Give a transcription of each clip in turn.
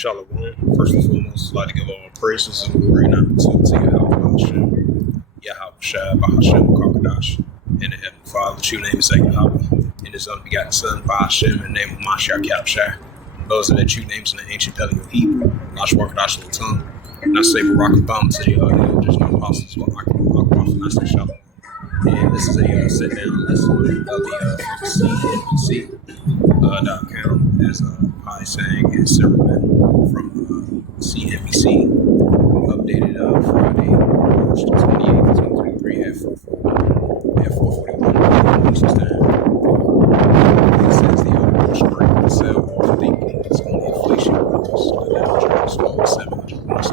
Shalom. First and foremost, I'd like to give all praises and glory and honor to Yahweh Hashem, Yahweh Shai, Bahashem, Kakadash, and the Heavenly Father. The true name is Yahweh, and His unbegotten Son, Bahashem, in the name of Mashiach Yahweh. Those are the true names in the ancient Paleo Hebrew, Lashwar Kadash Latam. And I say Barak Thumb to the elders and apostles, and I say Shalom. And this is a sit down lesson of the CNBC.com, as I sang is Silverman from CNBC, updated Friday, March 28th, 2023 at 4:41 Eastern Time. It says the most rate sell off deepens on inflation numbers. The Dow Jones fall 700 points, I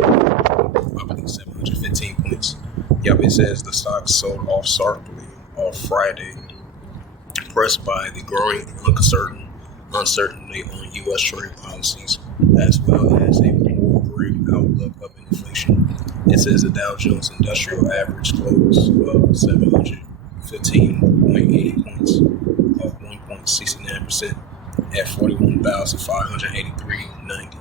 believe 715 points. It says the stock sold off sharply on Friday, pressed by the growing uncertainty on U.S. trade policies, as well as a more grim outlook of inflation. It says the Dow Jones Industrial Average closed of 715.80 points, of 1.69% at 41,583.90.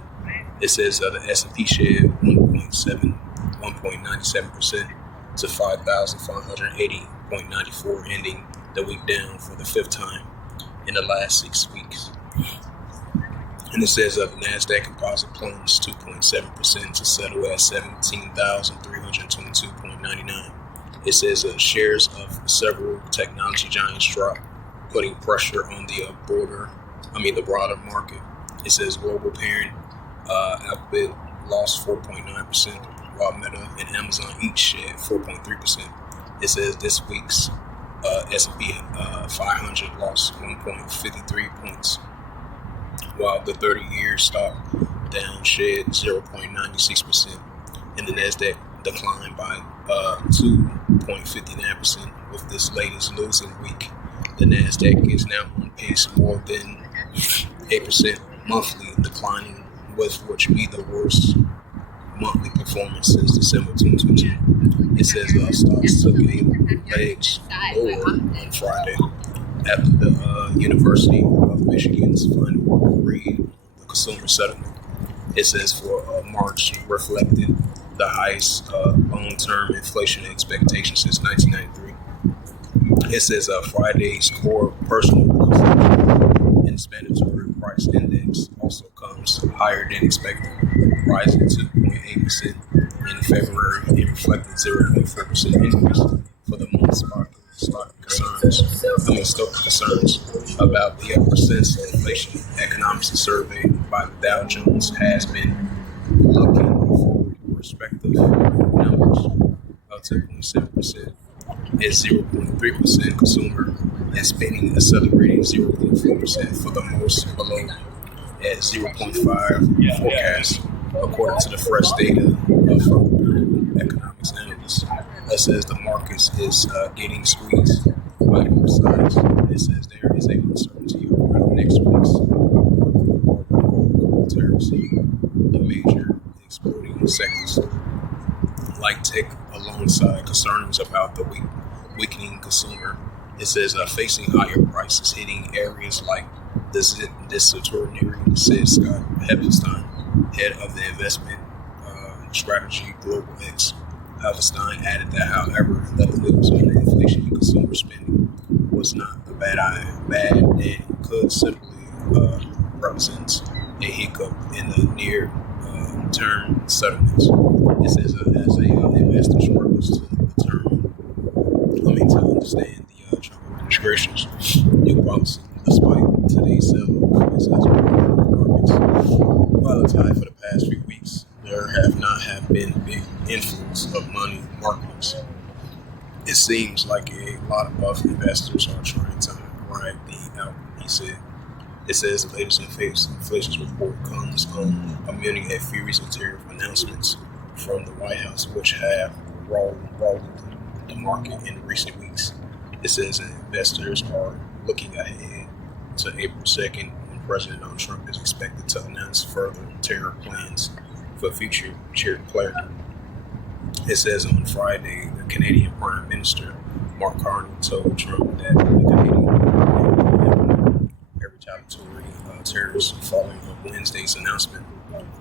It says the S&P shed 1.97% to 5,580.94, ending the week down for the fifth time in the last 6 weeks. And it says the NASDAQ composite plunged 2.7% to settle at 17,322.99. It says shares of several technology giants dropped, putting pressure on the broader market. It says global parent Alphabet lost 4.9%, while Meta and Amazon each shed 4.3%. It says this week's S&P 500 lost 1.53 points, while the 30-year stock down shed 0.96%, and the NASDAQ declined by 2.59% with this latest losing week. The NASDAQ is now on pace more than 8% monthly, declining with which be the worst monthly performance since December 2022. It says stocks took a legs lower on Friday after the University of Michigan's final read on the consumer settlement. It says for March reflected the highest long-term inflation expectation since 1993. It says Friday's core personal consumption expenditory price index also comes higher than expected, rising 2.8% in February and reflecting 0.4% increase for the month. Stock concerns about the percent inflation economics survey by the Dow Jones has been looking for respective numbers of 2.7% and 0.3% consumer and spending accelerating 0.4% for the most below at 0.5 forecast, according to the fresh data from economics analysts. That says the market is getting squeezed by both sides. It says there is a uncertainty around next week's tariffs. The major exploding sectors like tech, alongside concerns about the weakening consumer. It says facing higher prices hitting areas like this extraordinary, said Scott Hebenstein, head of the investment strategy Global X. Hebenstein added that, however, the news on the inflation and consumer spending was not a bad and could simply represent a hiccup in the near term settlements. It says as a investor struggles to understand the Trump administration's new policy, despite today's sell-off. It says markets volatile for the past few weeks. There have been big influence of money markets. It seems like a lot of investors are trying to ride the out, he said. It says the latest inflation report comes amid a series of tariff announcements from the White House, which have rolled the market in recent weeks. It says that investors are looking ahead to April 2nd, when President Donald Trump is expected to announce further tariff plans for future clarity. It says on Friday, the Canadian Prime Minister, Mark Carney, told Trump that the Canadian government would implement a retaliatory tariffs following Wednesday's announcement.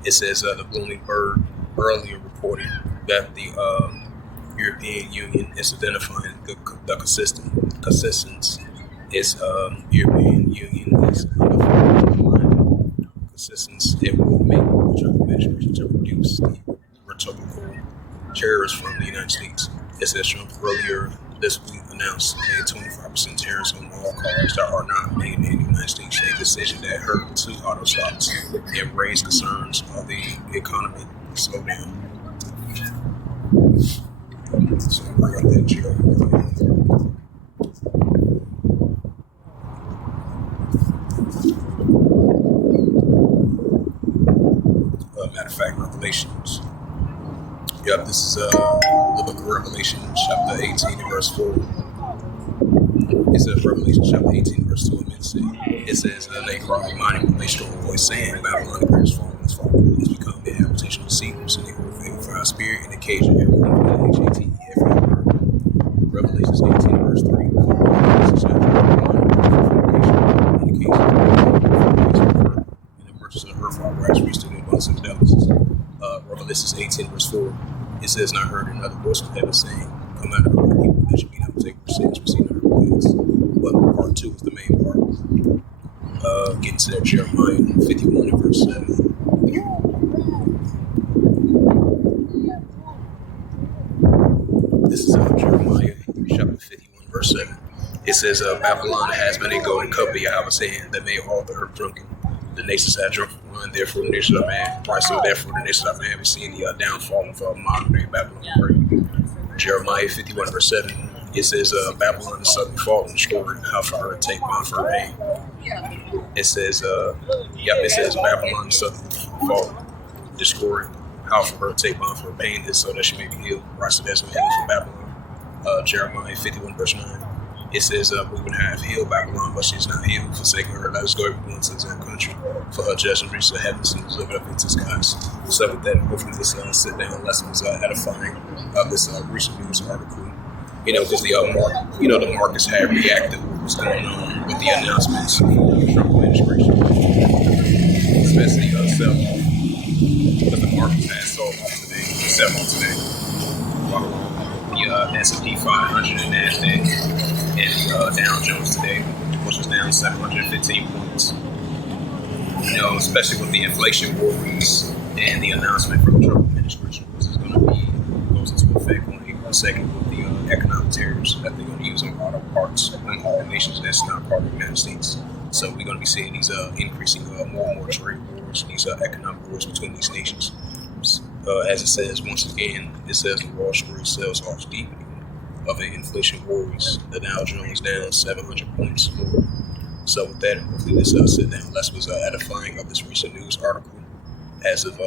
It says the Bloomberg earlier reported that the European Union is identifying the consistence. Its European Union is identifying consistence. It will make the Trump administration to reduce the rhetorical tariffs from the United States. It says Trump earlier this week announced a 25% tariffs on all cars that are not made in the United States, a decision that hurt two auto stocks and raised concerns of the economic slowdown. So I got that chill. Matter of fact, Revelations. Yep, this is the book of Revelation, chapter 18 and verse 4. It says Revelation chapter 18 verse 2 it says, they cry, mighty with a strong voice, saying, Babylon the great is fallen, it's become the habitation of deceivers, and they will fail for our spirit in the cage of everyone in the HAT, every word. Revelations 18 verse 3. This is and the merchants of the earth are rash reached to the abundance of devils. Revelations 18 verse 4. It says, and I heard another voice from heaven saying, come out of the people that should be able to take sins, receive their plans. But part 2 is the main part. Getting to that Jeremiah 51 and verse 7. This is Jeremiah chapter 51 verse 7. It says, Babylon has been a golden cup of Yahweh's hand that made all the earth drunken. The nations have drunk wine, therefore the nations are mad. Right, so therefore the nations are mad. We've seen the downfall of modern day Babylon. Jeremiah 51 verse 7. It says, Babylon is suddenly fallen, destroyed. How far it take mine for her pain? It says, Babylon is suddenly fallen, destroyed. How for her take mine for her pain is so that she may be healed. Right, so that's what healing from Babylon. Jeremiah 51 verse 9. It says, we would have healed Babylon, but she's not healed. Forsaking her, let us go everyone to his own country. For her judgment reached the heavens and was lifted up into the skies. So with that, hopefully this sit-down lesson was edifying of this recent news article. Because the the markets have reacted to what was going on with the announcements from the Trump administration, especially sell-off. But the markets had sold off today, sell-off today. The S&P 500 and NASDAQ and Dow Jones today, which was down 715 points. Especially with the inflation worries and the announcement from the Trump administration, which is going to goes into effect on April 2nd with the economic tariffs that they're going to use on auto parts on all nations that's not part of the United States. So we're going to be seeing these increasing more and more trade wars, these economic wars between these nations. As it says, once again, it says the Wall Street sales off deepening of the inflation worries. The Dow Jones down 700 points more. So with that, hopefully this sit-down lesson was edifying of this recent news article as of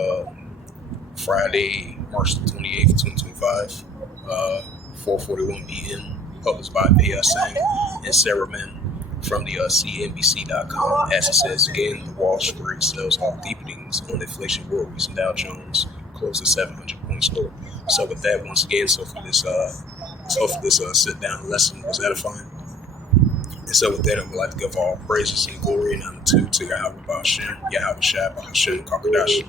Friday, March 28th, 2025, 4:41 p.m. Published by P.S. Sang and Sarah Mann from the CNBC.com. As it says again, the Wall Street sells off deepenings on inflation worries, and Dow Jones closed at 700 points lower. So with that, once again, so for this sit-down lesson was edifying. And so with that, I would like to give all praises and glory and honor to Yahweh Ba'Shem, Yahweh Shai, Ba'Shem, Kakadash,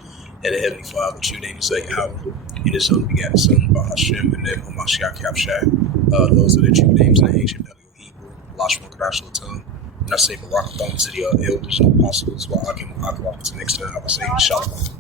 and the Heavenly Father, true name is Yahweh, and His unbegotten Son, Ba'Shem, and then Hamashiach Yahshai. Those are the true names in the ancient Paleo-Hebrew, Lashma Kadash Latam. And I say Barakathon to the elders and apostles, while I can walk to next time, I would say Shalom.